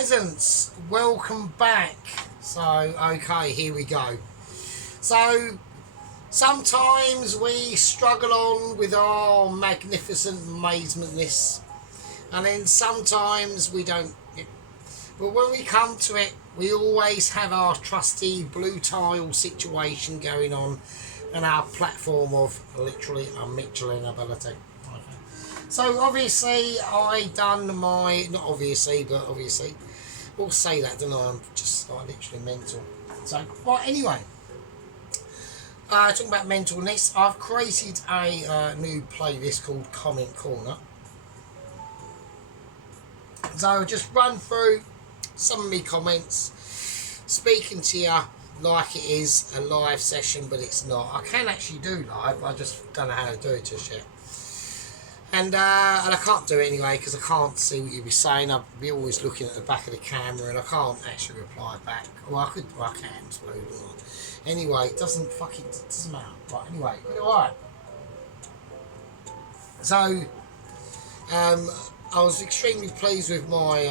Peasants, welcome back. So, okay, here we go. So, sometimes we struggle on with our magnificent amazementness, and then sometimes we don't. But when we come to it, we always have our trusty blue tile situation going on, and our platform of literally a Michelin ability. So obviously I done my, not obviously, but obviously, we'll say that, don't I? I'm just like literally mental. So, right, anyway, talking about mentalness, I've created a new playlist called Comment Corner. So I'll just run through some of my comments, speaking to you like it is a live session, but it's not. I can actually do live, I just don't know how to do it just yet. And I can't do it anyway because I can't see what you'll be saying. I'll be always looking at the back of the camera and I can't actually reply back. Well, I can, smooth. Anyway, it doesn't matter. Right, anyway, alright. So, I was extremely pleased with my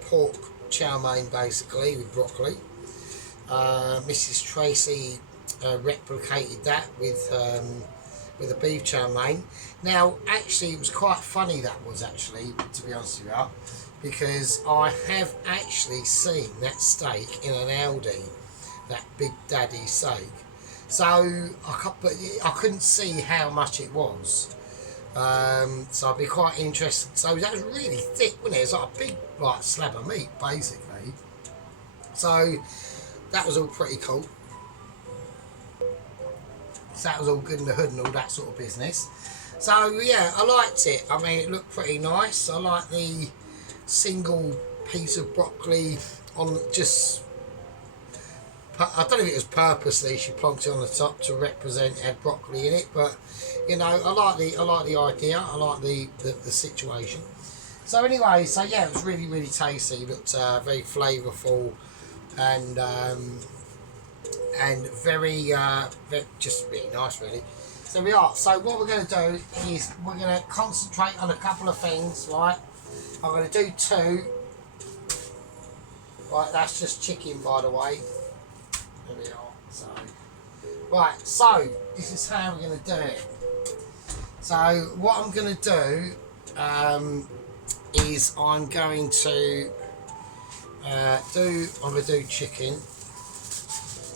pork chow mein, basically, with broccoli. Mrs. Tracy replicated that with a beef chow mein. Now, actually, it was quite funny, that was actually, to be honest with you, because I have actually seen that steak in an Aldi, that Big Daddy steak. So, I couldn't see how much it was. So I'd be quite interested. So that was really thick, wasn't it? It's like a big slab of meat, basically. So that was all pretty cool. So that was all good in the hood and all that sort of business. So yeah, I liked it. I mean, it looked pretty nice. I like the single piece of broccoli on just. I don't know if it was purposely she plonked it on the top to represent it had broccoli in it, but you know, I like the idea. I like the situation. So anyway, so yeah, it was really tasty. It looked very flavourful and very just really nice, really. So we are. So what we're going to do is we're going to concentrate on a couple of things, right? I'm going to do two. Right, that's just chicken, by the way. There we are. So, right. So this is how we're going to do it. So what I'm going to do is I'm going to do chicken.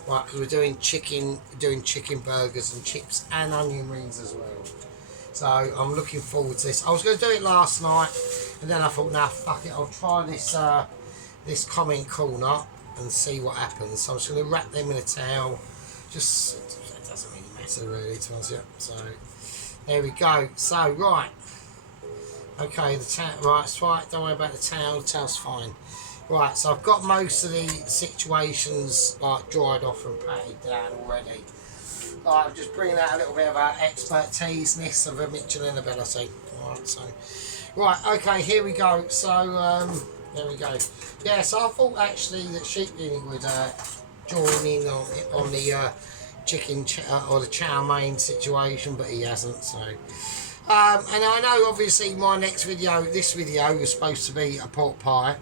Right, because we're doing chicken burgers and chips and onion rings as well. So I'm looking forward to this. I was going to do it last night, and then I thought, nah, fuck it, I'll try this comment corner and see what happens. So I'm just going to wrap them in a towel. Just, it doesn't really matter really, to be honest with you. So there we go. So right, okay, the towel. Right, that's right. Don't worry about the towel. The towel's fine. Right, so I've got most of the situations dried off and patted down already. I'm just bringing out a little bit of our expertise-ness of a Michelin ability. Right, okay, here we go. So, there we go. Yeah, so I thought actually that Sheep Unit would join in on the chicken or the chow mein situation, but he hasn't, so. And I know obviously this video was supposed to be a pork pie.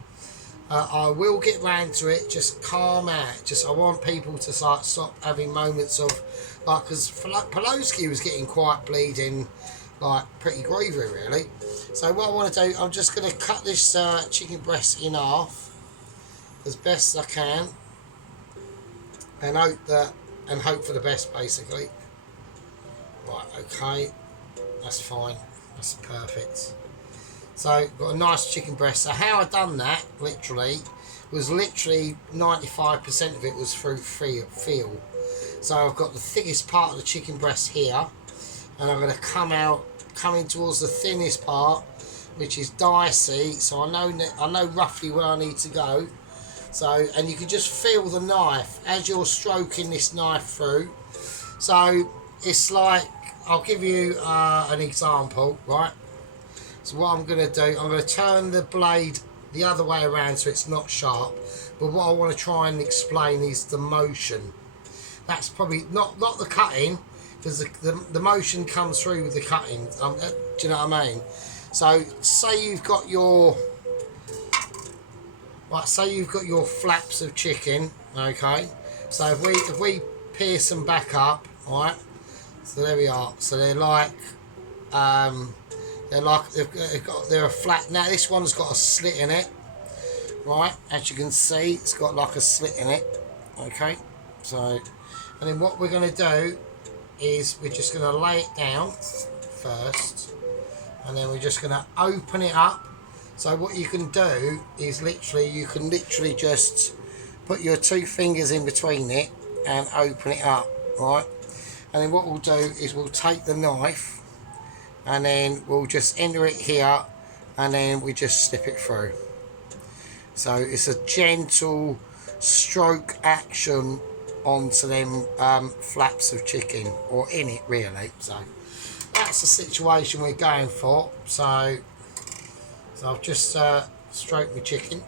I will get round to it, just calm out. I want people to stop having moments of, because Poloski was getting quite bleeding, pretty grievy really. So what I want to do, I'm just going to cut this chicken breast in half as best as I can, and hope for the best, basically. Right, okay, that's fine, that's perfect. So got a nice chicken breast. So how I done that was literally 95% of it was through feel. So I've got the thickest part of the chicken breast here, and I'm going to come in towards the thinnest part, which is dicey. So I know roughly where I need to go. So, and you can just feel the knife as you're stroking this knife through. So it's like, I'll give you an example, right? So what I'm going to do, I'm going to turn the blade the other way around so it's not sharp. But what I want to try and explain is the motion. That's probably not the cutting, because the motion comes through with the cutting. Do you know what I mean? So say you've got your Right, say you've got your flaps of chicken, okay? So if we pierce them back up, right? So there we are. So they're a flat. Now this one's got a slit in it, right? As you can see, it's got like a slit in it, okay? So, and then what we're going to do is we're just going to lay it down first, and then we're just going to open it up. So what you can do is you can literally just put your 2 fingers in between it and open it up, right? And then what we'll do is we'll take the knife and then we'll just enter it here and then we just slip it through. So it's a gentle stroke action onto them flaps of chicken, or in it really. So that's the situation we're going for. So I've just stroked my chicken.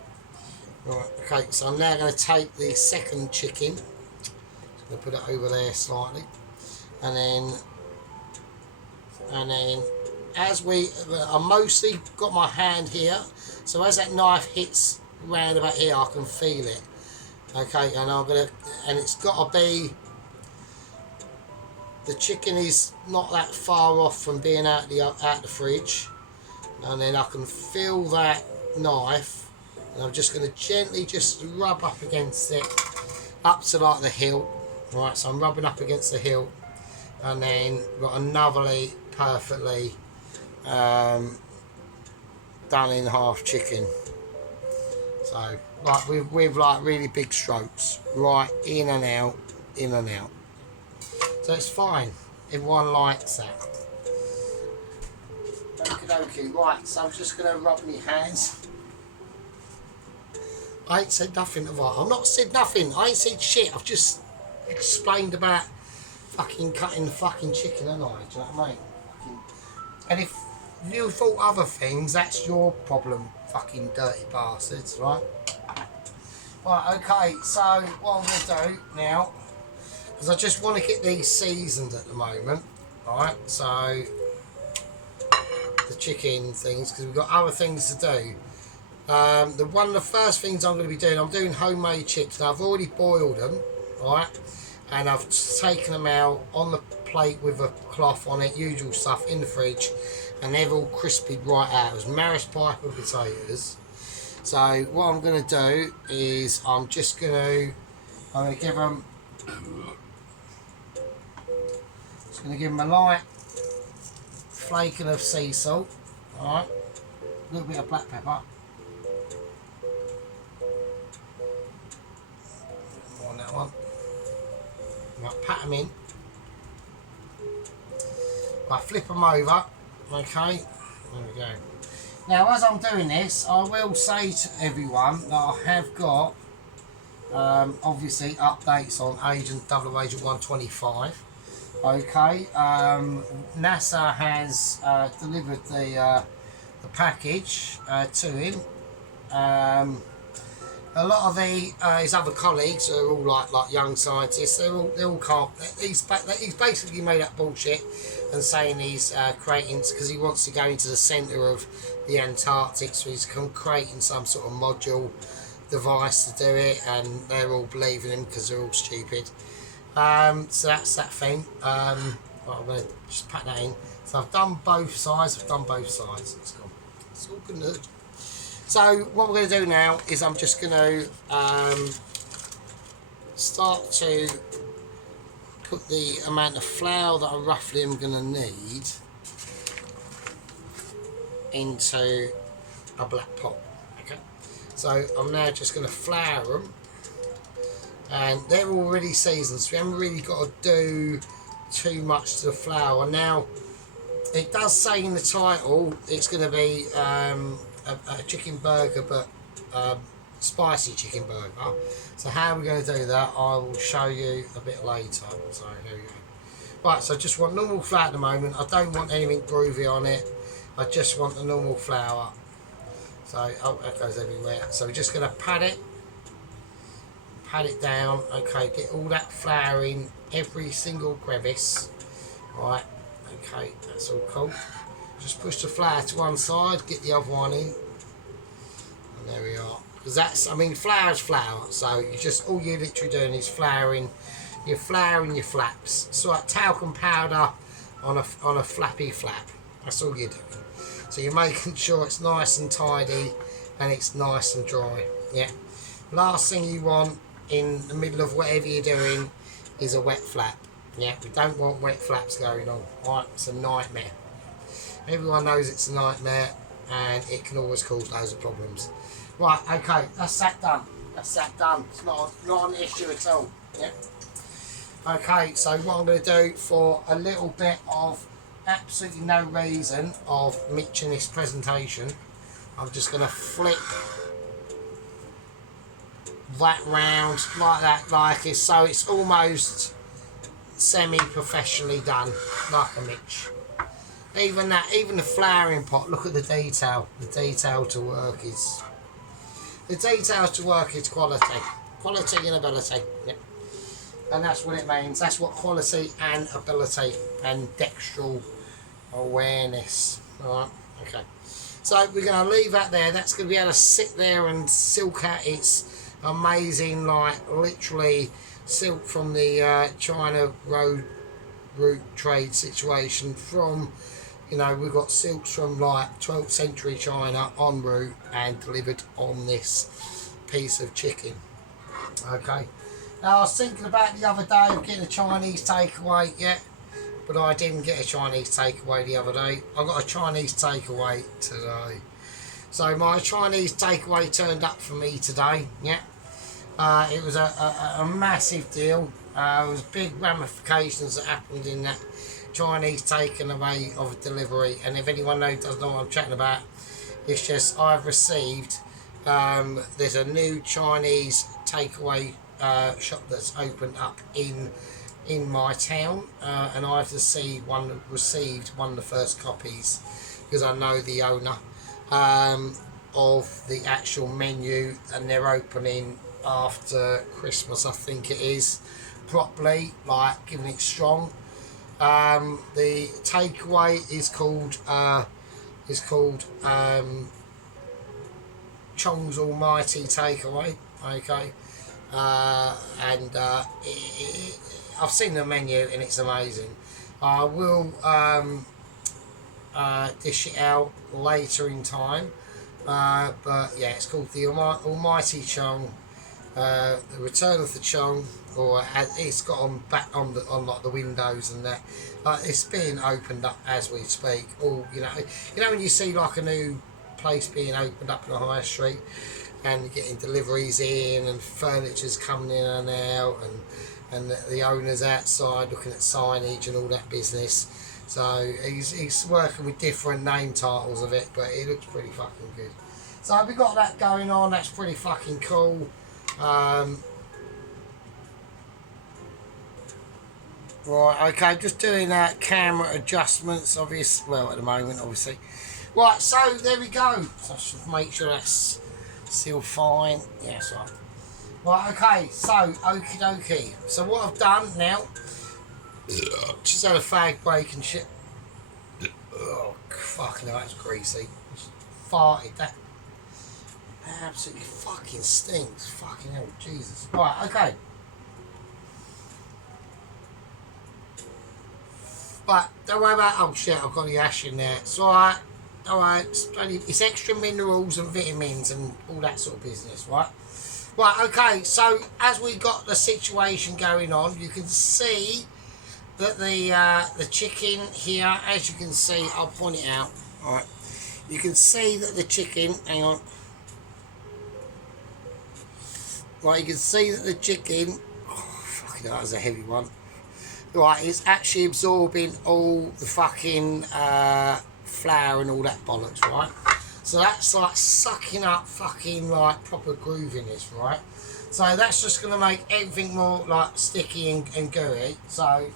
Right, okay, so I'm now going to take the second chicken. Just going to put it over there slightly. And then as I mostly got my hand here. So as that knife hits round about here, I can feel it. Okay, and it's got to be, the chicken is not that far off from being out the fridge. And then I can feel that knife, and I'm just going to gently just rub up against it, up to like the hilt. Right, so I'm rubbing up against the hilt, and then got another perfectly done in half chicken. So like with like really big strokes, right, in and out, in and out. So it's fine. Everyone likes that. Okay, right, so I'm just going to rub my hands. I ain't said nothing, have I? I've not said nothing. I ain't said shit. I've just explained about fucking cutting the fucking chicken, haven't I? Do you know what I mean? And if you thought other things, that's your problem, fucking dirty bastards, right? Right, okay, so what I'm going to do now is I just want to get these seasoned at the moment, right? So the chicken things, because we've got other things to do. One of the first things I'm going to be doing, I'm doing homemade chips. Now I've already boiled them, right, and I've taken them out on the plate with a cloth on it, usual stuff, in the fridge, and they've all crispied right out. It was Maris pipe and potatoes. So what I'm going to do is I'm going to give them a light flaking of sea salt, alright, a little bit of black pepper, more on that one. Right, pat them in, right, flip them over, okay, there we go. Now as I'm doing this, I will say to everyone that I have got obviously updates on Double Agent 125. Okay, NASA has delivered the package to him. A lot of his other colleagues are all like young scientists. They all can't. He's basically made up bullshit and saying he's creating, because he wants to go into the centre of the Antarctic, so he's creating some sort of module device to do it, and they're all believing him because they're all stupid. So that's that thing. Right, I'm going to just pack that in. So I've done both sides. It's gone. It's all good. So what we're going to do now is I'm just going to start to put the amount of flour that I roughly am going to need into a black pot. Okay. So I'm now just going to flour them. And they're already seasoned, so we haven't really got to do too much to the flour. Now, it does say in the title it's going to be a chicken burger, but spicy chicken burger. So how we're going to do that, I will show you a bit later. So here we go. Right, so I just want normal flour at the moment. I don't want anything groovy on it. I just want the normal flour. So, oh, that goes everywhere. So we're just going to pat it down, okay, get all that flour in every single crevice, right, okay, that's all cool. Just push the flour to one side, get the other one in, and there we are, because that's, I mean, flour's flour, so you just, all you're literally doing is flouring. You're flouring your flaps. It's like talcum powder on a flappy flap. That's all you're doing. So you're making sure it's nice and tidy and it's nice and dry. Yeah. Last thing you want in the middle of whatever you're doing is a wet flap. Yeah, we don't want wet flaps going on. Right, it's a nightmare. Everyone knows it's a nightmare and it can always cause loads of problems. Right, okay, that's that done. That's that done. It's not an issue at all. Yeah. Okay, so what I'm going to do for a little bit of absolutely no reason of Mitch in this presentation, I'm just going to flip that round like that, like it, so it's almost semi-professionally done, like a Mitch. Even the flouring pot, look at the detail. The detail to work is quality. Quality and ability. Yep. And that's what it means. That's what quality and ability and dextral awareness. Alright, okay. So we're going to leave that there. That's going to be able to sit there and silk out its amazing, like, literally silk from the China route trade situation from, you know, we've got silks from like 12th century China en route and delivered on this piece of chicken. Okay. Now I was thinking about the other day of getting a Chinese takeaway, yeah, but I didn't get a Chinese takeaway the other day. I got a Chinese takeaway today. So my Chinese takeaway turned up for me today, yeah. It was a massive deal. There was big ramifications that happened in that Chinese taking away of a delivery, and if anyone doesn't know what I'm chatting about, it's just I've received, there's a new Chinese takeaway shop that's opened up in my town, and I've received one of the first copies because I know the owner of the actual menu, and they're opening after Christmas, I think it is, properly, like giving it strong. The takeaway is called Chong's Almighty Takeaway. Okay, and I've seen the menu and it's amazing. I will dish it out later in time, but yeah, it's called the Almighty Chong. The Return of the Chong, or it's got on like the windows and that. It's being opened up as we speak. All you know when you see like a new place being opened up in the high street, and you're getting deliveries in and furniture's coming in and out, and the owner's outside looking at signage and all that business. So he's working with different name titles of it, but it looks pretty fucking good. So we got that going on. That's pretty fucking cool. Right, okay, just doing camera adjustments, obviously, well, at the moment, obviously. Right, so there we go. So I should make sure that's still fine. Yes, right. Right, okay, so, okie dokie. So what I've done now, just had a fag break and shit. Oh, fucking hell, that's greasy. Just farted, that absolutely fucking stinks. Fucking hell, Jesus. Right, okay. Right, don't worry about, oh shit, I've got the ash in there. It's alright. Alright, it's extra minerals and vitamins and all that sort of business, right? Right, okay, so as we got the situation going on, you can see that the chicken here, as you can see, I'll point it out. Alright. You can see that the chicken, hang on. Right, you can see that the chicken, oh, fucking hell, that was a heavy one. Right, it's actually absorbing all the fucking flour and all that bollocks, right? So that's like sucking up fucking like proper grooviness, right? So that's just going to make everything more like sticky and gooey. So,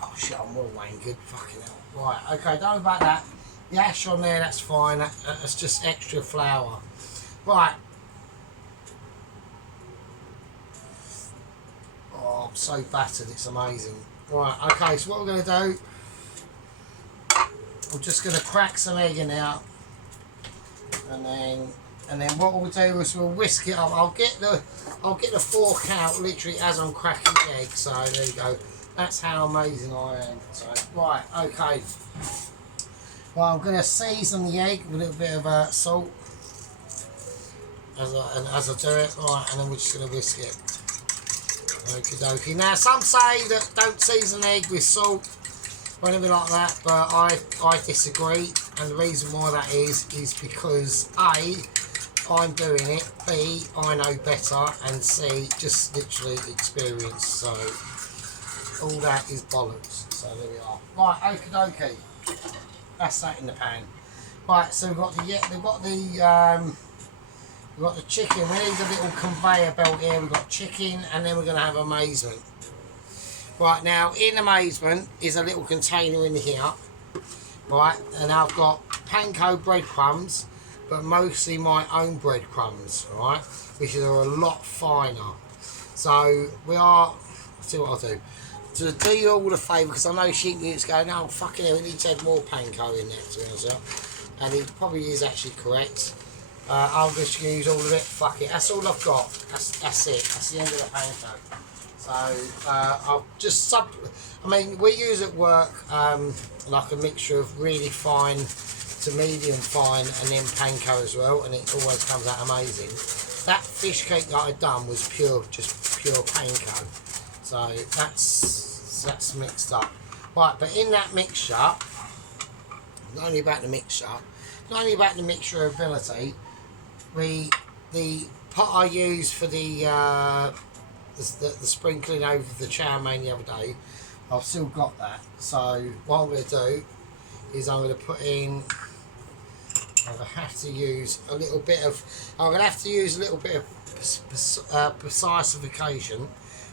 oh shit, I'm all wankered, fucking hell. Right, okay, don't worry about that. The ash on there, that's fine. That's just extra flour. Right. Oh, I'm so battered, it's amazing. Right, okay, so what we're going to do, I'm just going to crack some egg in out. and then what we'll do is we'll whisk it up. I'll get the fork out literally as I'm cracking the egg. So there you go. That's how amazing I am. So right, okay. Well, I'm going to season the egg with a little bit of salt as I do it. Right, and then we're just going to whisk it. Okie dokie. Now some say that don't season the egg with salt or anything like that, but I disagree, and the reason why that is because A, I'm doing it, B, I know better, and C, just literally experience. So all that is bollocks. So there we are. Right, okie dokie. That's that in the pan. Right, so we've got the chicken. We need a little conveyor belt here. We've got chicken, and then we're going to have amazement. Right, now in amazement is a little container in here. Right, and I've got panko breadcrumbs, but mostly my own breadcrumbs. Right, which are a lot finer. So we are. Let's see what I'll do. To do you all a favour, because I know Shinky's going, oh fucking hell, we need to add more panko in there, to be honest with you. And he probably is actually correct. I'll just use all of it. Fuck it. That's all I've got. That's it. That's the end of the panko. So I'll just I mean, we use at work like a mixture of really fine to medium fine, and then panko as well, and it always comes out amazing. That fish cake that I'd done was just pure panko. So that's mixed up. Right, but in that mixture, not only about the mixture ability. The pot I used for the sprinkling over the chow mein the other day, I've still got that. So what I'm going to do is I'm going to put in. I'm going to have to use a little bit of precisification.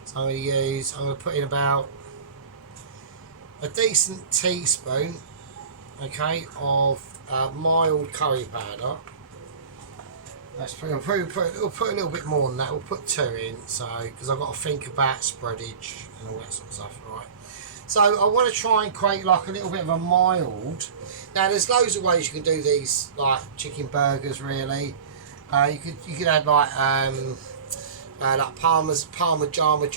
So I'm going to put in about a decent teaspoon, okay, of mild curry powder. We'll put a little bit more than that. We'll put 2 in, so because I've got to think about spreadage and all that sort of stuff, right? So I want to try and create like a little bit of a mild. Now there's loads of ways you can do these, like chicken burgers. Really, you could add like parmesan parmigiana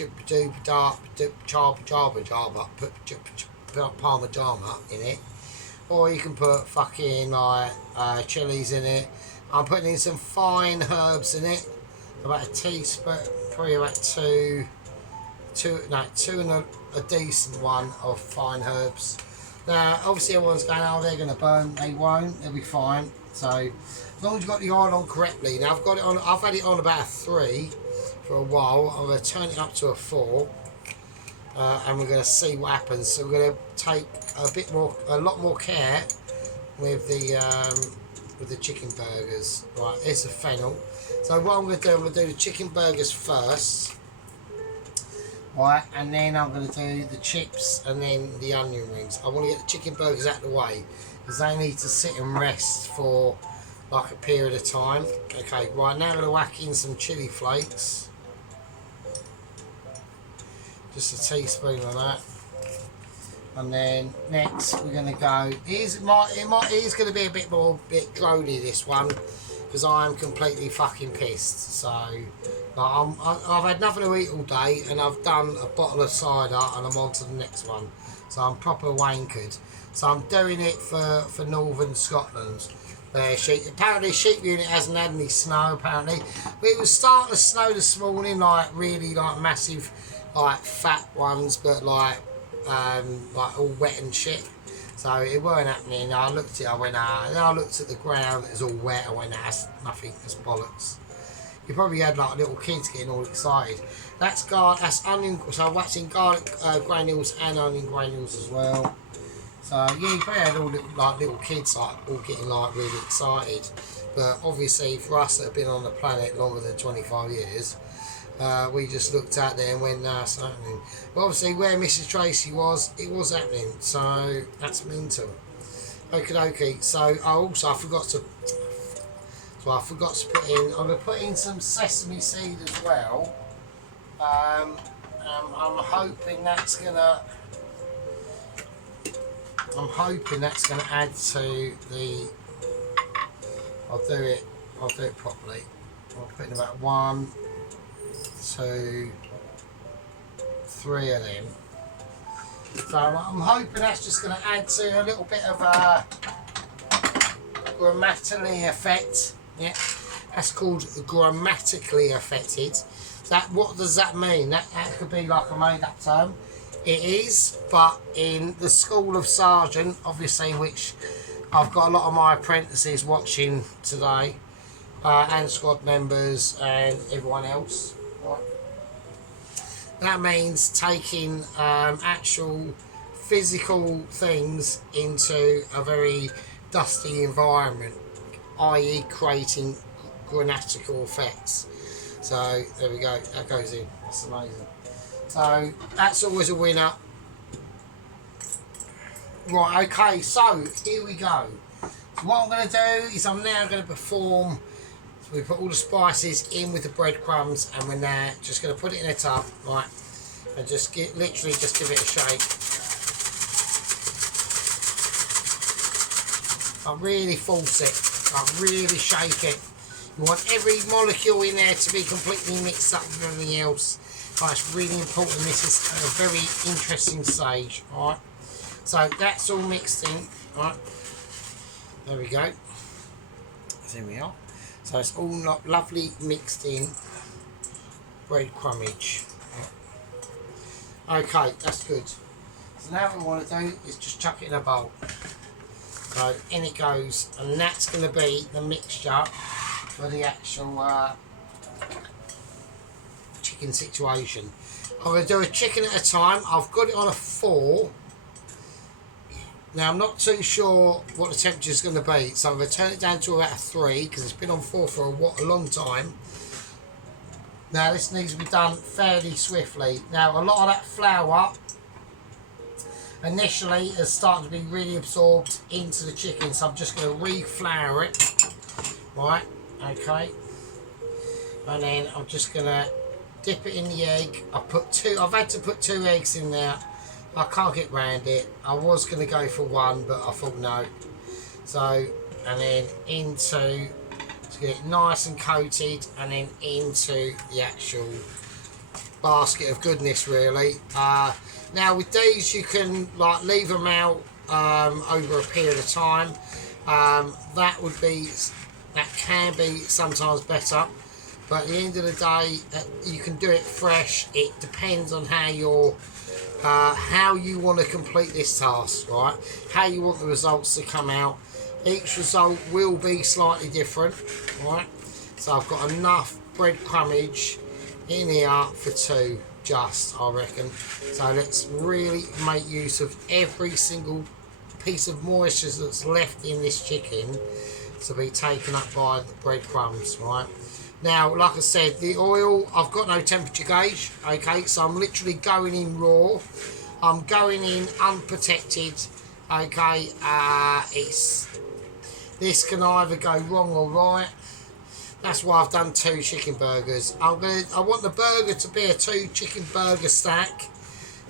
in it, or you can put fucking like chilies in it. I'm putting in some fine herbs in it, about a teaspoon, probably about two and a decent one of fine herbs. Now obviously everyone's going, oh they're going to burn. They won't, they'll be fine. So as long as you've got the oil on correctly. Now I've had it on about a 3 for a while. I'm going to turn it up to a 4, and we're going to see what happens. So we're going to take a lot more care with the chicken burgers. Right, here's the fennel. So what I'm going to do the chicken burgers first, right, and then I'm going to do the chips and then the onion rings. I want to get the chicken burgers out of the way because they need to sit and rest for like a period of time. Okay, right, now I'm going to whack in some chili flakes, just a teaspoon of that. And then next we're going to go. It is going to be a bit drony, this one, because I am completely fucking pissed. So I've had nothing to eat all day, and I've done a bottle of cider, and I'm on to the next one. So I'm proper wankered. So I'm doing it for northern Scotland. Apparently sheep unit hasn't had any snow. Apparently it was starting to snow this morning, like really like massive, like fat ones, but like all wet and shit. So it weren't happening. I looked at it, I went out, and then I looked at the ground, it was all wet. I went, that's nothing, that's bollocks. You probably had like little kids getting all excited. That's onion, so I'm waxing garlic granules and onion granules as well. So yeah, you probably had all little kids like all getting like really excited. But obviously for us that have been on the planet longer than 25 years, we just looked out there and went, nah, it's not happening. But obviously where Mrs. Tracy was, it was happening. So that's mental. Okie dokie. So I forgot to put in, I'm going to put in some sesame seed as well. I'm hoping that's going to add to the I'll do it properly. I'll put in about 1, 2, 3 of them. So I'm hoping that's just going to add to a little bit of a grammatically effect. Yeah, that's called grammatically affected. What does that mean? That could be like a made up term. It is, but in the School of Sergeant, obviously, which I've got a lot of my apprentices watching today, and squad members and everyone else. Right. That means taking actual physical things into a very dusty environment, i.e. creating grammatical effects. So there we go, that goes in. That's amazing. So that's always a winner. Right, okay, so here we go. So what I'm going to do is I'm now going to perform. So we put all the spices in with the breadcrumbs, and we're now just going to put it in a tub, right, and just literally just give it a shake. I really force it. I really shake it. You want every molecule in there to be completely mixed up with everything else. Oh, it's really important. This is a very interesting stage. Alright. So that's all mixed in. Alright. There we go. There we are. So it's all lovely mixed in. Breadcrumbage. Okay, that's good. So now what we want to do is just chuck it in a bowl. So in it goes, and that's going to be the mixture for the actual chicken situation. I'm going to do a chicken at a time. I've got it on a 4. Now I'm not too sure what the temperature is going to be, so I'm going to turn it down to about a 3 because it's been on 4 for a long time. Now this needs to be done fairly swiftly. Now a lot of that flour initially is starting to be really absorbed into the chicken, so I'm just going to re-flour it. Right, okay. And then I'm just going to dip it in the egg. I've had to put 2 eggs in there. I can't get round it. I was going to go for 1, but I thought no. So, and then to get it nice and coated, and then into the actual basket of goodness, really. Now with these, you can like leave them out over a period of time. That can be sometimes better. But at the end of the day, you can do it fresh. It depends on how you want to complete this task, right? How you want the results to come out. Each result will be slightly different, right? So I've got enough breadcrumbage in here for 2, just, I reckon. So let's really make use of every single piece of moisture that's left in this chicken to be taken up by the breadcrumbs, right? Now, like I said, the oil, I've got no temperature gauge, okay, so I'm literally going in raw. I'm going in unprotected, okay. This can either go wrong or right. That's why I've done 2 chicken burgers. I want the burger to be a 2 chicken burger stack,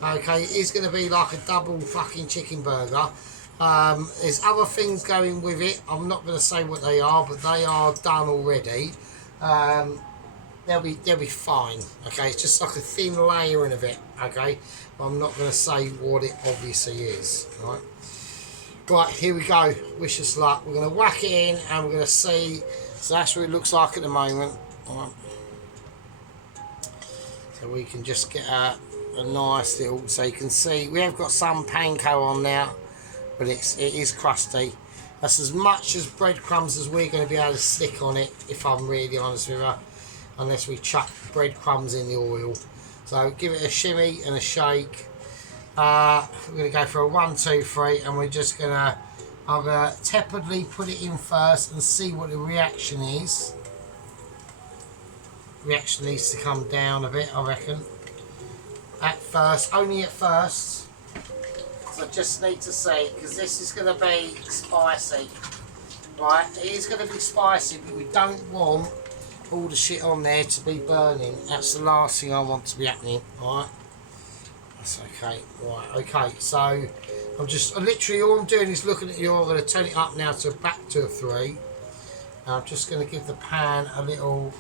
okay. It is going to be like a double fucking chicken burger. There's other things going with it. I'm not going to say what they are, but they are done already. They'll be fine, okay. It's just like a thin layering of it, okay. But I'm not going to say what it obviously is, right. Right, here we go. Wish us luck. We're going to whack it in, and we're going to see. So that's what it looks like at the moment. Right. So we can just get a nice little. So you can see we have got some panko on now, but it is crusty. That's as much as breadcrumbs as we're going to be able to stick on it, if I'm really honest with you, unless we chuck breadcrumbs in the oil. So give it a shimmy and a shake. We're going to go for a 1, 2, 3, and we're just going to, I'm going to tepidly put it in first and see what the reaction is. Reaction needs to come down a bit, I reckon. At first, only at first. So I just need to see, because this is going to be spicy, right? It is going to be spicy, but we don't want all the shit on there to be burning. That's the last thing I want to be happening, right? That's okay, right, okay. So I'm literally, all I'm doing is looking at the oil. I'm going to turn it up now to back to a 3. Now I'm just going to give the pan a little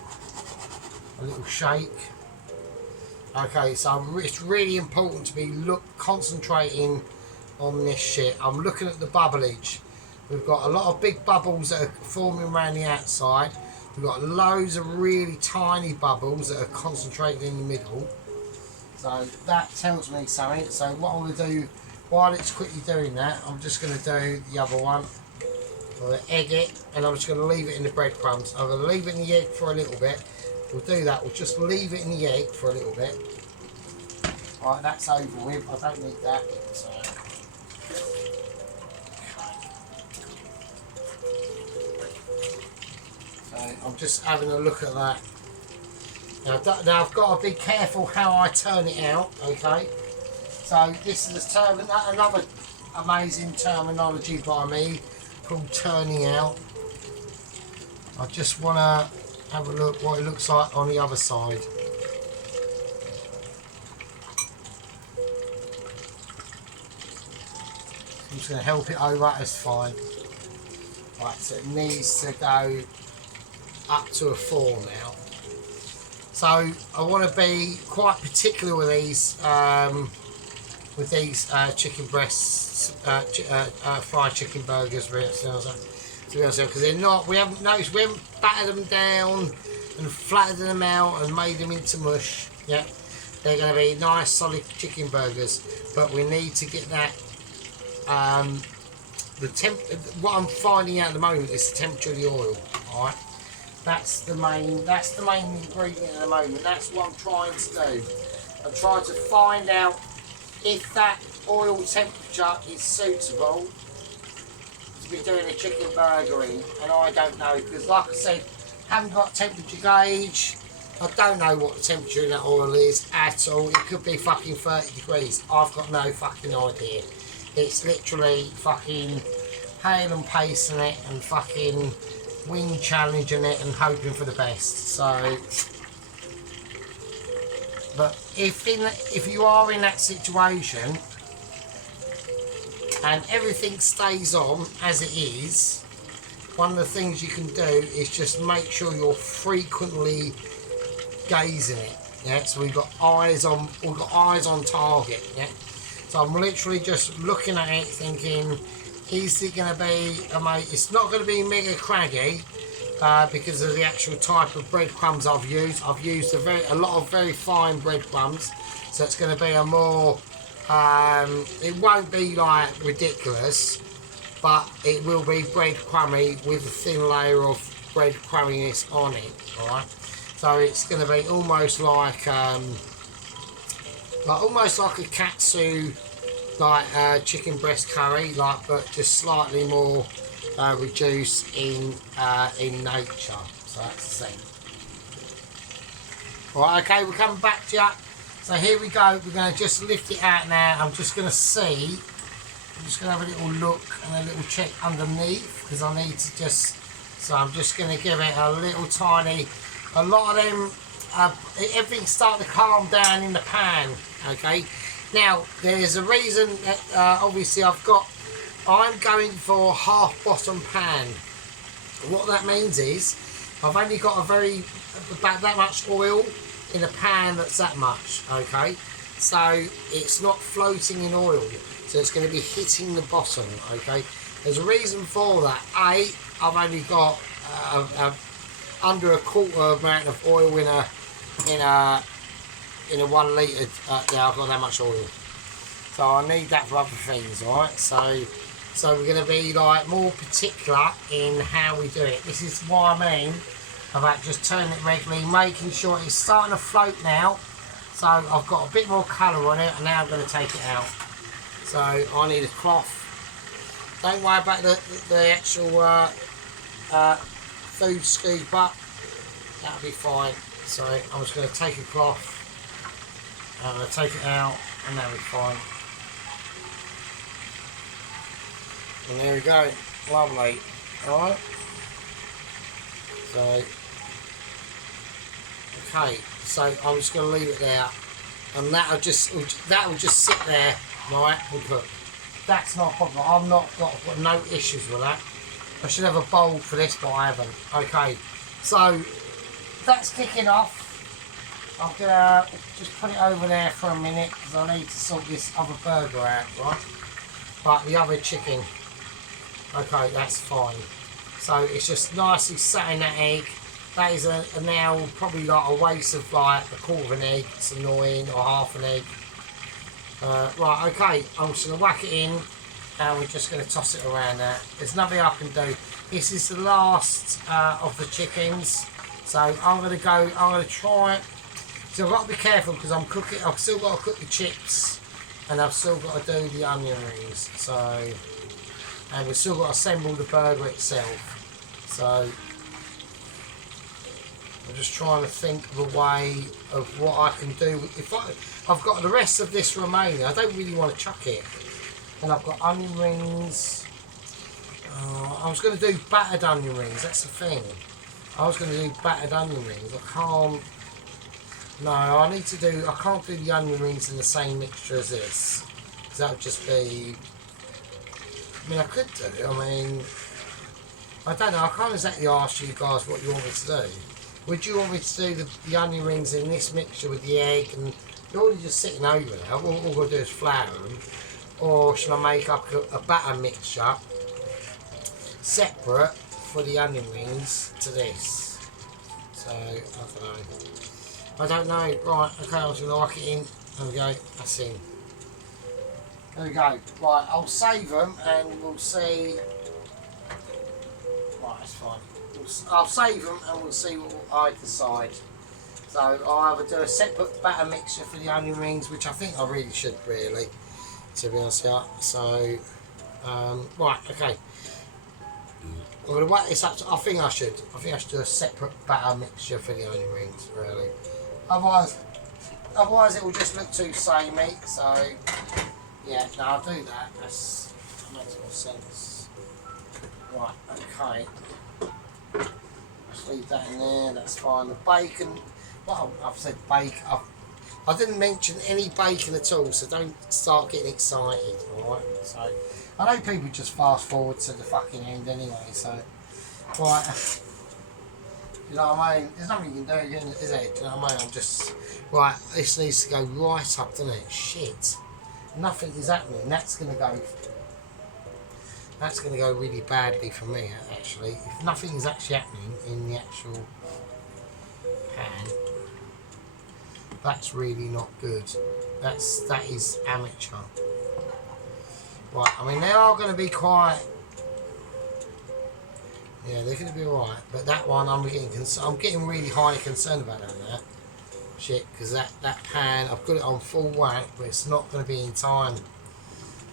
shake. Okay, so it's really important to be concentrating on this shit. I'm looking at the bubblage. We've got a lot of big bubbles that are forming around the outside. We've got loads of really tiny bubbles that are concentrated in the middle. So that tells me something. So what I'm going to do, while it's quickly doing that, I'm just going to do the other one. I'm going to egg it, and I'm just going to leave it in the breadcrumbs. I'm going to leave it in the egg for a little bit. We'll do that. We'll just leave it in the egg for a little bit. Right, that's over with. I don't need that. So. I'm just having a look at that. Now I've got to be careful how I turn it out, okay? So this is another amazing terminology by me called turning out. I just want to have a look what it looks like on the other side. I'm just going to help it over, that's fine. Right, so it needs to go up to a 4 now. So I want to be quite particular with these chicken breasts, fried chicken burgers, to be honest, because they're not. We haven't battered them down and flattened them out and made them into mush. Yeah, they're going to be nice, solid chicken burgers, but we need to get that. What I'm finding out at the moment is the temperature of the oil. All right. That's the main ingredient at the moment. That's what I'm trying to do. I'm trying to find out if that oil temperature is suitable to be doing a chicken burger in, and I don't know, because like I said, haven't got a temperature gauge. I don't know what the temperature in that oil is at all. It could be fucking 30 degrees. I've got no fucking idea. It's literally fucking hail and pacing it and fucking wing challenging it and hoping for the best. So, but if you are in that situation and everything stays on as it is, one of the things you can do is just make sure you're frequently gazing it. Yeah, so we've got eyes on target. Yeah, so I'm literally just looking at it, thinking, is it going to be, it's not going to be mega craggy because of the actual type of breadcrumbs I've used. I've used a lot of very fine breadcrumbs, so it's going to be a more, it won't be like ridiculous, but it will be breadcrumby with a thin layer of breadcrumbiness on it. Alright, so it's going to be almost like a katsu, like chicken breast curry, but just slightly more reduced in nature. So that's the thing. Right, okay, we're coming back to you. So here we go. We're going to just lift it out now. I'm just going to see. I'm just going to have a little look and a little check underneath, because I need to just. So I'm just going to give it a little tiny. A lot of them. Everything's starting to calm down in the pan. Okay. Now, there's a reason that obviously I'm going for a half bottom pan. What that means is I've only got about that much oil in a pan that's that much, okay? So it's not floating in oil, so it's going to be hitting the bottom, okay? There's a reason for that. I've only got under a quarter amount of oil in a 1 litre, yeah, I've got that much oil. So I need that for other things, alright? So we're going to be like more particular in how we do it. This is what I mean about just turning it regularly, making sure it's starting to float now. So I've got a bit more colour on it, and now I'm going to take it out. So I need a cloth. Don't worry about the actual food scooper. That'll be fine. So I'm just going to take a cloth. I'm going to take it out, and that'll be fine. And there we go. Lovely. Alright. So, okay. So I'm just going to leave it there, and that'll just sit there, right, and cook. That's not a problem. I've got no issues with that. I should have a bowl for this, but I haven't. Okay, so that's kicking off. I'm gonna just put it over there for a minute because I need to sort this other burger out, right? But the other chicken, okay, that's fine. So it's just nicely sat in that egg. That is a now probably like a waste of like a quarter of an egg. It's annoying, or half an egg. Right, okay, I'm just gonna whack it in, and we're just gonna toss it around there. There's nothing I can do. This is the last of the chickens, so I'm gonna try it. So I've got to be careful because I'm cooking. I've still got to cook the chips, and I've still got to do the onion rings. So, and we've still got to assemble the burger itself. So, I'm just trying to think of a way of what I can do. If I've got the rest of this remaining, I don't really want to chuck it. And I've got onion rings. I was going to do battered onion rings. That's the thing. I was going to do battered onion rings. I can't. No, I can't do the onion rings in the same mixture as this. Because that would just be... I mean, I could do. I mean... I don't know, I can't exactly ask you guys what you want me to do. Would you want me to do the onion rings in this mixture with the egg? And they're already just sitting over there. All we've got to do is flour them. Or should I make up a batter mixture separate for the onion rings to this? So, I don't know. Right, okay, I'm just going to lock it in. There we go, that's in. There we go. Right, I'll save them and we'll see. Right, that's fine. I'll save them and we'll see what I decide. So I'll either do a separate batter mixture for the onion rings, which I think I really should, really, to be honest with you. So, right, okay. I'm going to wait this up. I think I should do a separate batter mixture for the onion rings, really. Otherwise it will just look too samey. So yeah, no, I'll do that. That makes more sense. Right, okay. Just leave that in there. That's fine. The bacon. Well, I've said bacon. I didn't mention any bacon at all, so don't start getting excited. All right. So I know people just fast forward to the fucking end anyway. So right. You know what I mean? There's nothing you can do, is there? Do you know what I mean? I'm just... Right, this needs to go right up, doesn't it? Shit. Nothing is happening. That's going to go really badly for me, actually. If nothing is actually happening in the actual pan, that's really not good. That is amateur. Right, I mean, they are going to be quite... Yeah, they're going to be alright, but that one I'm getting really highly concerned about that now. Shit, because that pan, I've got it on full whack, but it's not going to be in time.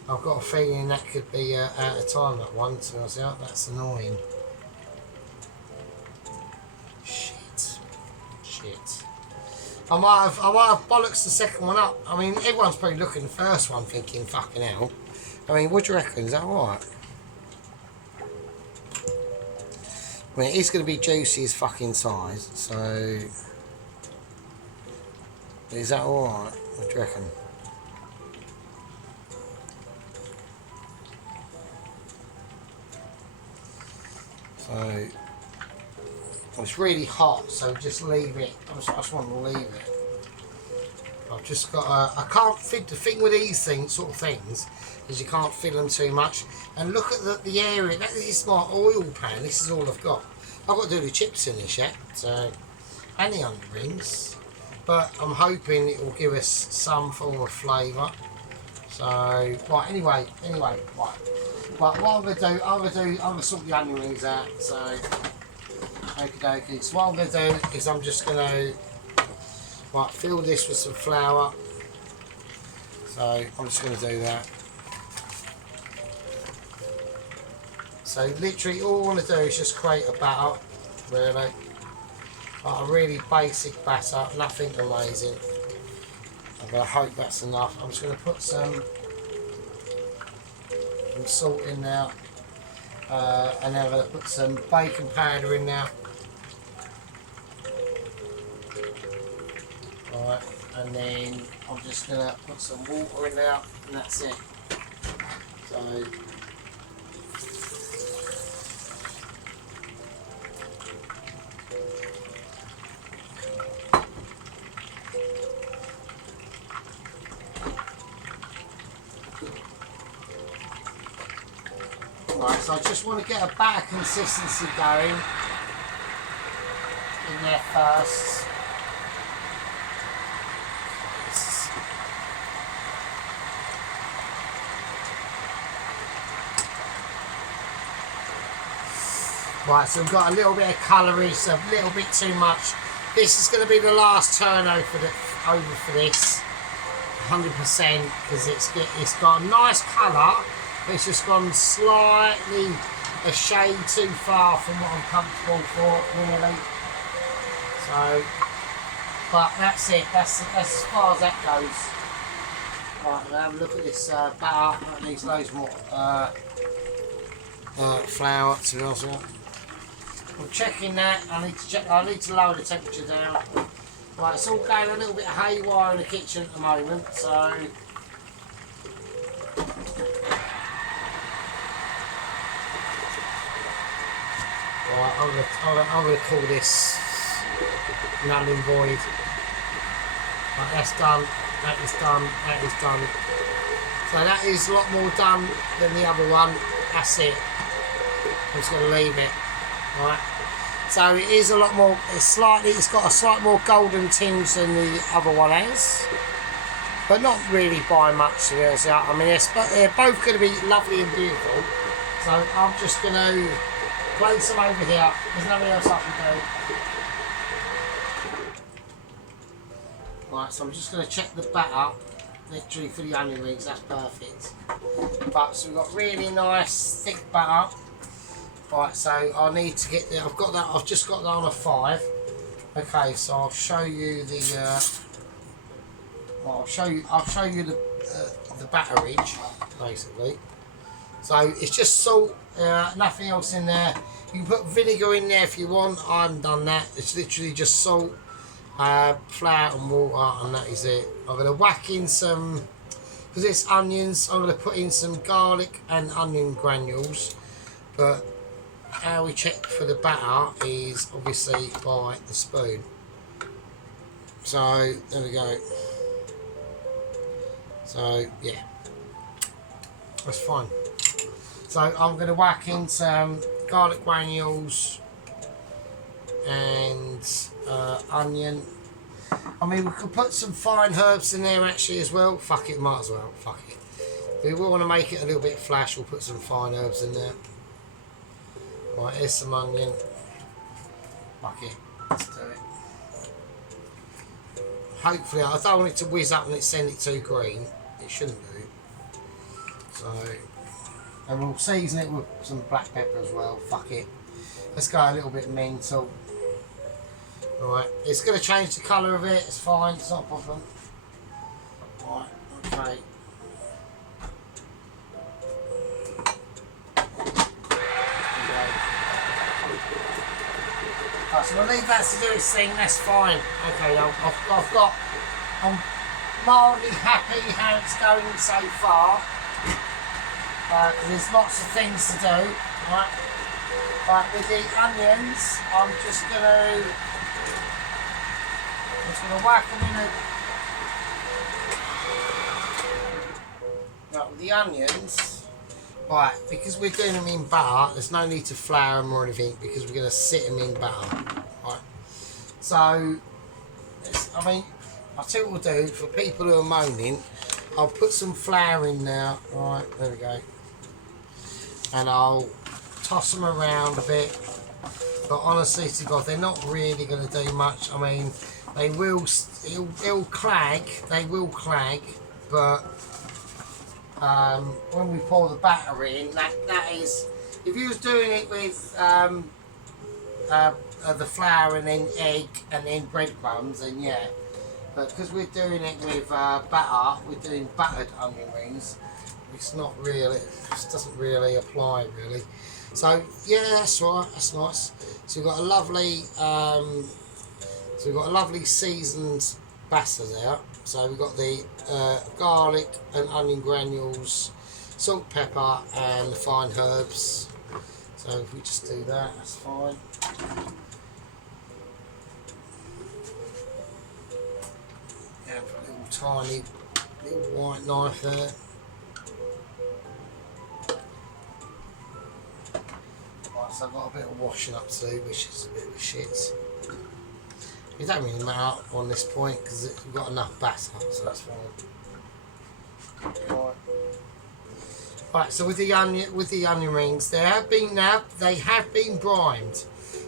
I've got a feeling that could be out of time, that one, to be honest with you. That's annoying. Shit. I might have bollocks the second one up. I mean, everyone's probably looking at the first one thinking, fucking hell. I mean, what do you reckon? Is that alright? I mean, it's going to be juicy as fucking size, so... Is that alright? What do you reckon? So... It's really hot, so just leave it. I just want to leave it. I've just got I can't fit the thing with these sort of things is you can't fill them too much. And look at the area. This is my oil pan. This is all I've got. I've got to do the chips in this yet, so and the onion rings. But I'm hoping it will give us some form of flavour. So right, anyway, right. But what I'm gonna sort the onion rings out. So okie dokie. So what I'm gonna do is I'm just gonna fill this with some flour. So I'm just gonna do that. So literally all I want to do is just create a batter, really. Like a really basic batter, nothing amazing. I'm going to hope that's enough. I'm just going to put some salt in now. And then I'm going to put some bacon powder in now. Alright, and then I'm just going to put some water in now, and that's it. So... Right, so I just want to get a batter consistency going in there first. Right, so we've got a little bit of colour, so a little bit too much. This is going to be the last turnover for this, 100%, because it's got a nice colour, but it's just gone slightly a shade too far from what I'm comfortable for, really. So, but that's it. That's as far as that goes. Right, we'll have a look at this batter. That needs loads more flour, to be honest with you. I'm checking that. I need to lower the temperature down. Right, it's all going a little bit haywire in the kitchen at the moment, so right, I'm gonna call this null and void. Right, that's done. That is done. That is done. So that is a lot more done than the other one. That's it. I'm just gonna leave it. Right. So it is a lot more. It's got a slightly more golden tinge than the other one has, but not really by much. To be honest, I mean they're both going to be lovely and beautiful. So I'm just going to place them over here. There's nothing else I can do. Right, so I'm just going to check the batter, literally for the onion rings. That's perfect. But so we've got really nice thick batter. Right, so I need to get the. I've just got that on a 5. Okay, so I'll show you the. I'll show you the batterage, basically. So it's just salt, nothing else in there. You can put vinegar in there if you want. I haven't done that. It's literally just salt, flour and water, and that is it. I'm gonna whack in some, because it's onions. I'm gonna put in some garlic and onion granules, but how we check for the batter is obviously by the spoon. So there we go. So yeah, that's fine. So I'm going to whack in some garlic granules and onion. I mean, we could put some fine herbs in there actually as well. Fuck it, might as well. Fuck it. If we want to make it a little bit flash, we'll put some fine herbs in there. Right, here's some onion. Fuck it, let's do it. Hopefully, I don't want it to whiz up and it send it too green. It shouldn't do. So, and we'll season it with some black pepper as well. Fuck it. Let's go a little bit mental. Right, it's going to change the colour of it. It's fine. It's not a problem. Right, okay. Right, so we'll leave that to do its thing, that's fine. Okay, I'm mildly happy how it's going so far. There's lots of things to do. Right, with the onions, I'm just gonna whack them in a. Right, with the onions. Right, because we're doing them in butter, there's no need to flour them or anything because we're going to sit them in butter. Right, so I mean, I'll tell you what we'll do for people who are moaning. I'll put some flour in there. Right, there we go, and I'll toss them around a bit. But honestly to God, they're not really going to do much. I mean, they will. It'll clag. They will clag, but. When we pour the batter in, that is, if you was doing it with the flour and then egg and then breadcrumbs, then yeah. But because we're doing it with batter, we're doing battered onion rings. It's not really, it doesn't really apply really. So yeah, that's right. That's nice. So we've got a lovely, seasoned batter there. So we've got the garlic and onion granules, salt, pepper and the fine herbs. So if we just do that, that's fine. And put a little tiny little white knife there. so I've got a bit of washing up to do, which is a bit of shit. It don't really matter on this point because we've got enough batter, so that's fine. Right, so with the onion rings, they have been primed.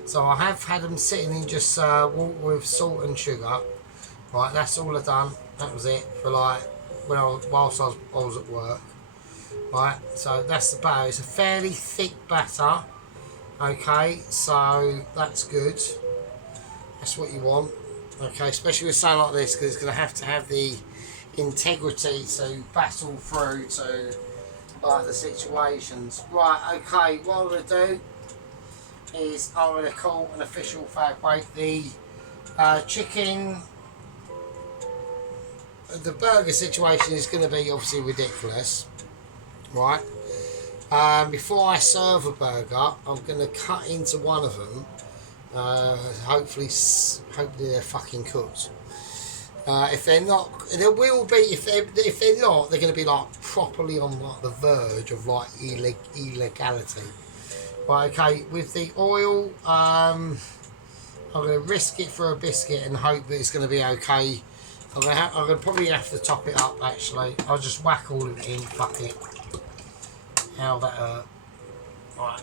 So I have had them sitting in just water with salt and sugar. Right, that's all I've done. That was it for like whilst I was at work. Right, so that's the batter. It's a fairly thick batter. Okay, so that's good. That's what you want. Okay, especially with something like this, because it's going to have the integrity to battle through to like the situations. Right, okay, what I'm going to do is I'm going to call an official fag weight. The chicken, the burger situation is going to be obviously ridiculous, right? Before I serve a burger, I'm going to cut into one of them. Hopefully they're fucking cooked. If they're not, there will be. If they're not, they're going to be like properly on like the verge of like illegality. Right, okay. With the oil, I'm going to risk it for a biscuit and hope that it's going to be okay. I'm going to probably have to top it up. Actually, I'll just whack all of it in. Fuck it. How that hurt. Right.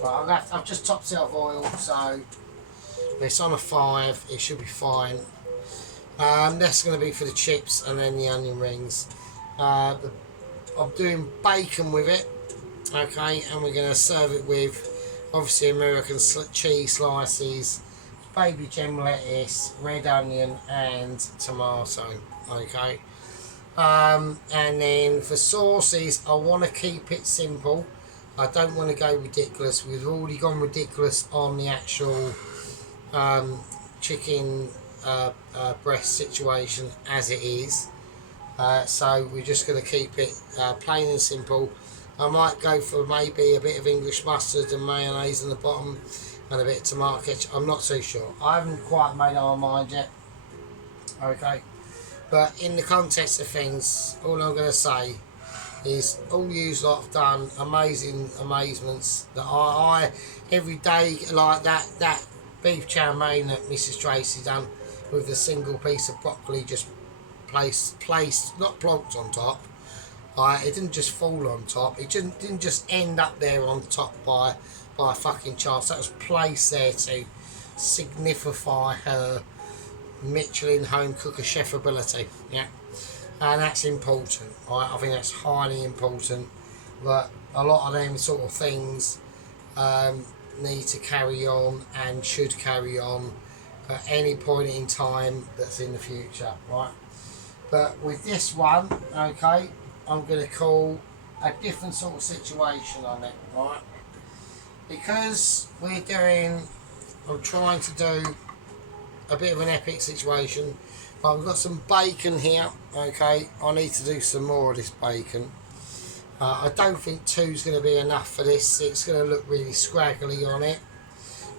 Right, I've just topped it off oil, so it's on a 5. It should be fine. That's going to be for the chips and then the onion rings. I'm doing bacon with it, okay, and we're going to serve it with obviously American cheese slices, baby gem lettuce, red onion, and tomato. Okay. And then for sauces, I want to keep it simple. I don't want to go ridiculous. We've already gone ridiculous on the actual chicken breast situation as it is. So we're just going to keep it plain and simple. I might go for maybe a bit of English mustard and mayonnaise on the bottom and a bit of tomato ketchup. I'm not too sure. I haven't quite made up my mind yet. Okay. But in the context of things, all I'm going to say is all you lot have done amazements that I every day, like that beef chow mein that Mrs. Tracy done with a single piece of broccoli just placed not plonked on top. It didn't just fall on top. It didn't just end up there on top by fucking chance. That was placed there to signify her Michelin home cooker chef ability. Yeah. And that's important, right? I think that's highly important. But a lot of them sort of things need to carry on and should carry on at any point in time that's in the future, right? But with this one, okay, I'm going to call a different sort of situation on it, right? Because I'm trying to do a bit of an epic situation. But we've got some bacon here, okay. I need to do some more of this bacon. I don't think 2's going to be enough for this. It's going to look really scraggly on it,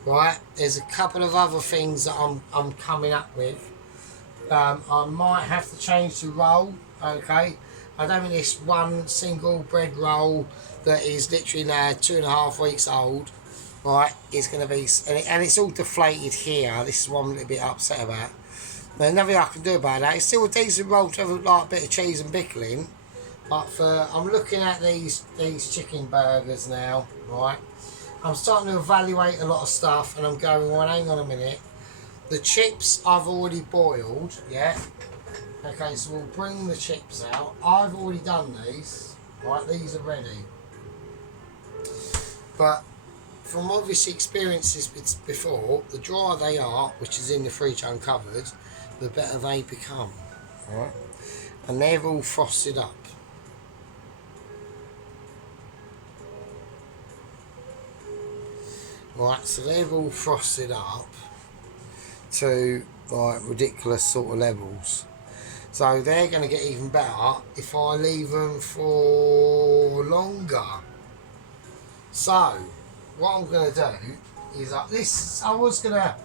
right? There's a couple of other things that I'm coming up with. I might have to change the roll, okay. I don't think this one single bread roll that is literally now 2.5 weeks old, right, is going to be, and it's all deflated here. This is what I'm a little bit upset about. There's nothing I can do about that. It's still a decent roll to have like a bit of cheese and pickle in. But I'm looking at these chicken burgers now, right? I'm starting to evaluate a lot of stuff, and I'm going, well, hang on a minute. The chips I've already boiled, yeah. Okay, so we'll bring the chips out. I've already done these, right? These are ready. But from obvious experiences before, the drier they are, which is in the fridge uncovered, the better they become, right? And they're all frosted up. Right, so they're all frosted up to like ridiculous sort of levels. So they're going to get even better if I leave them for longer. So what I'm going to do is this. I was going to,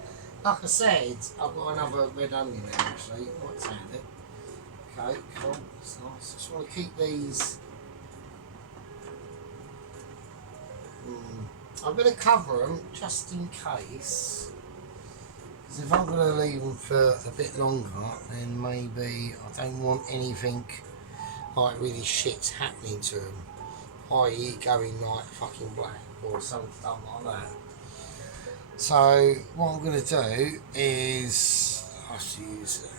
like I said, I've got another red onion there actually. What's that? Okay, cool. That's nice. I just want to keep these. I'm going to cover them just in case. Because if I'm going to leave them for a bit longer, then maybe I don't want anything like really shit's happening to them, i.e. going like fucking black or something dumb like that. So what I'm going to do is I have to use.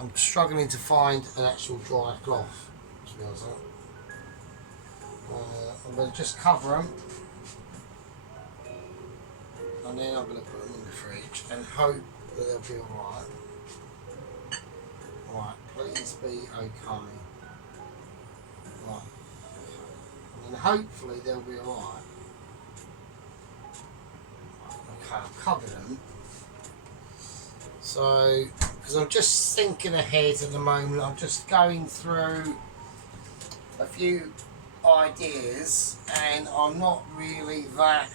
I'm struggling to find an actual dry cloth. To be honest, I'm going to just cover them, and then I'm going to put them in the fridge and hope that they'll be alright. Right, please be okay. Right, and then hopefully they'll be alright. Okay, I've covered them. So, because I'm just thinking ahead at the moment, I'm just going through a few ideas, and I'm not really that,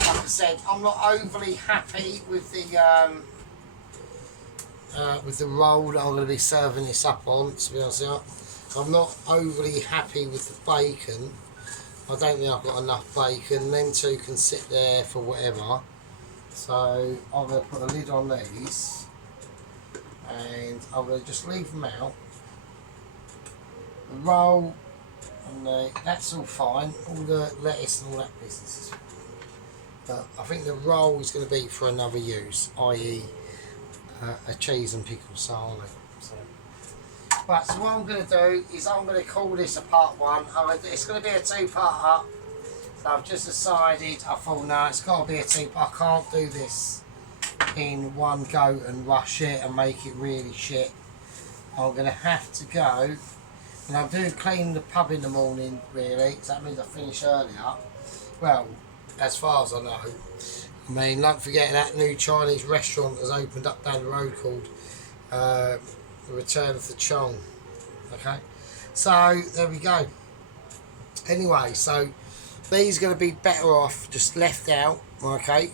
like I said, I'm not overly happy with the roll that I'm going to be serving this up on, to be honest with you. I'm not overly happy with the bacon. I don't think I've got enough bacon. Them two can sit there for whatever. So I'm going to put a lid on these, and I'm going to just leave them out. The roll, and that's all fine. All the lettuce and all that business is fine. But I think the roll is going to be for another use, i.e. A cheese and pickle salad. So, right, so what I'm going to do is I'm going to call this a part one. It's going to be a two-parter. So I've just decided, I thought, no, it's got to be a two-part. I can't do this in one go and rush it and make it really shit. I'm going to have to go, and I'm doing clean the pub in the morning, really, so that means I finish earlier. Well, as far as I know. I mean, don't forget that new Chinese restaurant has opened up down the road called The Return of the Chong. Okay, so there we go. Anyway, so these are going to be better off just left out, okay,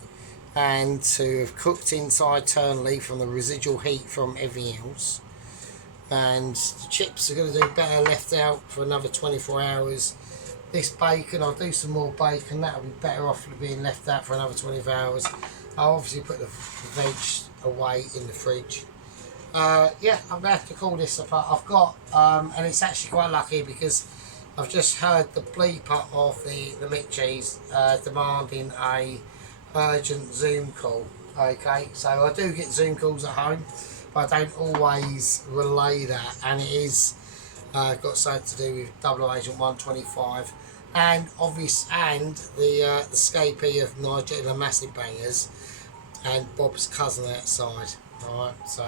and to have cooked inside internally from the residual heat from everything else. And the chips are going to do better left out for another 24 hours. This bacon, I'll do some more bacon, that'll be better off being left out for another 24 hours. I'll obviously put the veg away in the fridge. Yeah, I'm going to have to call this apart. I've got, and it's actually quite lucky because I've just heard the bleeper of the Mitchies demanding a urgent Zoom call. Okay, so I do get Zoom calls at home, but I don't always relay that, and it is got something to do with Double Agent 125 and the escapee of Nigel and Massive Bangers and Bob's cousin outside. Alright, so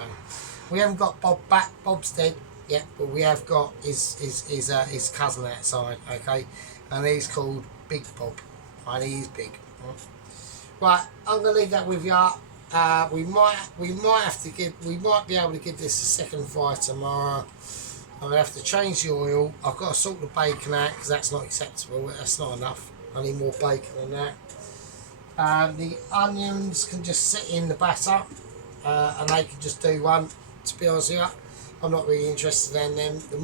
we haven't got Bob back. Bob's dead. Yeah, but we have got his cousin outside, okay, and he's called Big Bob, and he's big. Right, I'm gonna leave that with you. We might be able to give this a second fry tomorrow. I'm gonna have to change the oil. I've got to salt the bacon out because that's not acceptable. That's not enough. I need more bacon than that. The onions can just sit in the batter, and they can just do one. To be honest with you, I'm not really interested in them. The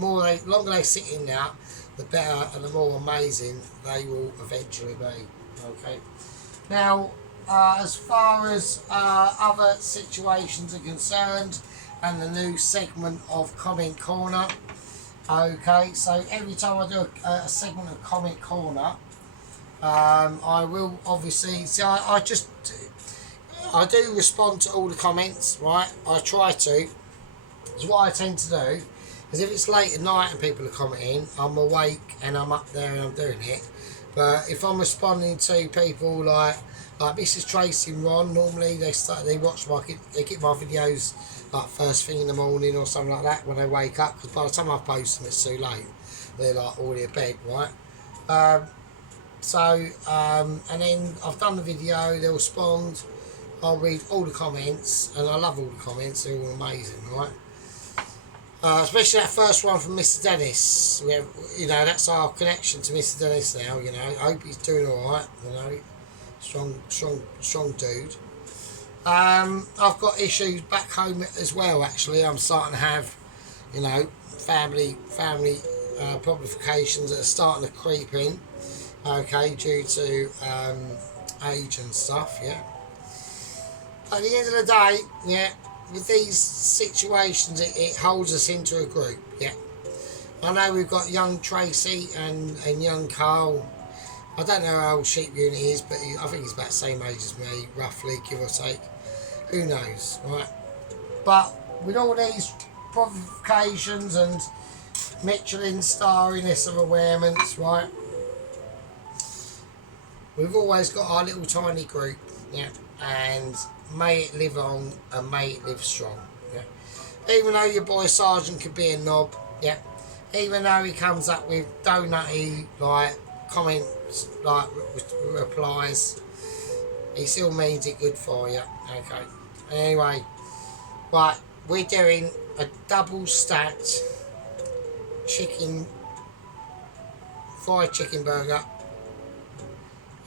longer they sit in there, the better and the more amazing they will eventually be. Okay. Now, as far as other situations are concerned, and the new segment of Comment Corner. Okay, so every time I do a segment of Comment Corner, I will obviously, see, I do respond to all the comments, right? I try to. It's what I tend to do, because if it's late at night and people are commenting, I'm awake and I'm up there and I'm doing it. But if I'm responding to people like Mrs. Tracy and Ron, normally they get my videos like first thing in the morning or something like that when they wake up, because by the time I post them it's too late. They're like already in bed, right? And then I've done the video, they'll respond, I'll read all the comments, and I love all the comments, they're all amazing, right? Especially that first one from Mr. Dennis. We have, that's our connection to Mr. Dennis now, I hope he's doing alright, strong dude. I've got issues back home as well, actually. I'm starting to have, family complications that are starting to creep in. Okay, due to age and stuff, yeah. At the end of the day, yeah, with these situations, it holds us into a group, yeah. I know we've got young Tracy and young Carl. I don't know how old Sheep Unit is, but I think he's about the same age as me, roughly, give or take. Who knows, right? But with all these provocations and Michelin starriness of awareness, right? We've always got our little tiny group, yeah, and may it live on and may it live strong, yeah. Even though your boy Sergeant could be a knob, yeah, even though he comes up with donutty like comments, like replies, he still means it good for you, okay. Anyway, right, we're doing a double stacked chicken, fried chicken burger,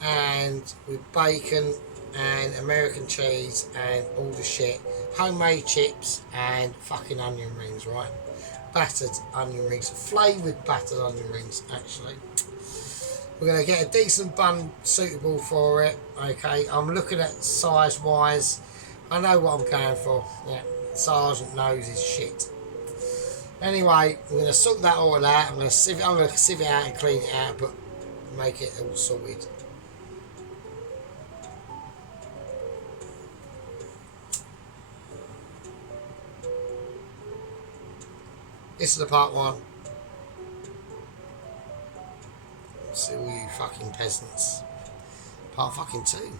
and with bacon and American cheese and all the shit, homemade chips and fucking onion rings, right? Battered onion rings, flavoured battered onion rings, actually. We're going to get a decent bun suitable for it, okay? I'm looking at size wise. I know what I'm going for, yeah. Sergeant knows his shit. Anyway, we're going to sort that all out. I'm going to sieve it out and clean it out, but make it all sorted. This is the part one. See all you fucking peasants. Part fucking two.